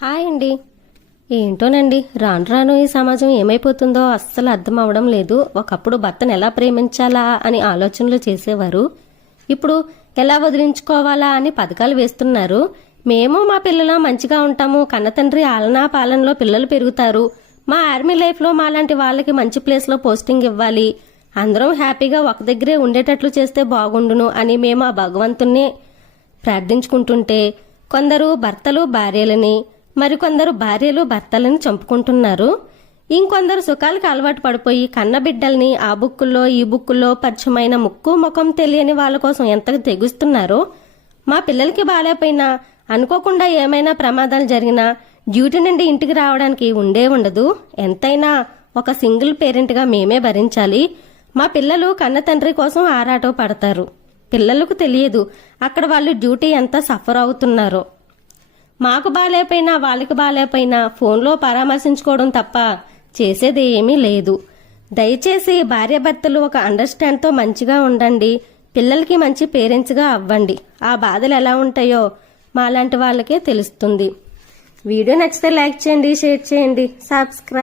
Hi అండి. ఏంటోనండి, రాను రాను ఈ సమాజం ఏమైపోతుందో అస్సలు అర్థం అవడం లేదు. ఒకప్పుడు భర్తను ఎలా ప్రేమించాలా అని ఆలోచనలు చేసేవారు. ఇప్పుడు ఎలా వదిలించుకోవాలా అని పథకాలు వేస్తున్నారు. మేము మా పిల్లలు మంచిగా ఉంటాము, కన్నతండ్రి ఆలనా పాలనలో పిల్లలు పెరుగుతారు, మా ఆర్మీ లైఫ్లో మాలాంటి వాళ్ళకి మంచి ప్లేస్లో పోస్టింగ్ ఇవ్వాలి, అందరం హ్యాపీగా ఒక దగ్గరే ఉండేటట్లు చేస్తే బాగుండును అని మేము ఆ భగవంతుణ్ణి ప్రార్థించుకుంటుంటే కొందరు భర్తలు భార్యలని, మరికొందరు భార్యలు భర్తలను చంపుకుంటున్నారు. ఇంకొందరు సుఖాలకు అలవాటు పడిపోయి కన్నబిడ్డల్ని ఆ బుక్కుల్లో ఈ బుక్కుల్లో పరిచయమైన ముక్కు ముఖం తెలియని వాళ్ళ కోసం ఎంతగా తెగుస్తున్నారో. మా పిల్లలకి బాలేపోయినా, అనుకోకుండా ఏమైనా ప్రమాదాలు జరిగినా డ్యూటీ నుండి ఇంటికి రావడానికి ఉండదు. ఎంతైనా ఒక సింగిల్ పేరెంట్గా మేమే భరించాలి. మా పిల్లలు కన్న తండ్రి కోసం ఆరాటం పడతారు. పిల్లలకు తెలియదు అక్కడ వాళ్ళు డ్యూటీ ఎంత సఫర్ అవుతున్నారో. మాకు బాలేపోయినా వాళ్ళకి బాలేపోయినా ఫోన్లో పరామర్శించుకోవడం తప్ప చేసేది ఏమీ లేదు. దయచేసి భార్యాభర్తలు ఒక అండర్స్టాండ్తో మంచిగా ఉండండి. పిల్లలకి మంచి పేరెంట్స్గా అవ్వండి. ఆ బాధలు ఎలా ఉంటాయో మాలాంటి వాళ్ళకే తెలుస్తుంది. వీడియో నచ్చితే లైక్ చేయండి, షేర్ చేయండి, సబ్స్క్రైబ్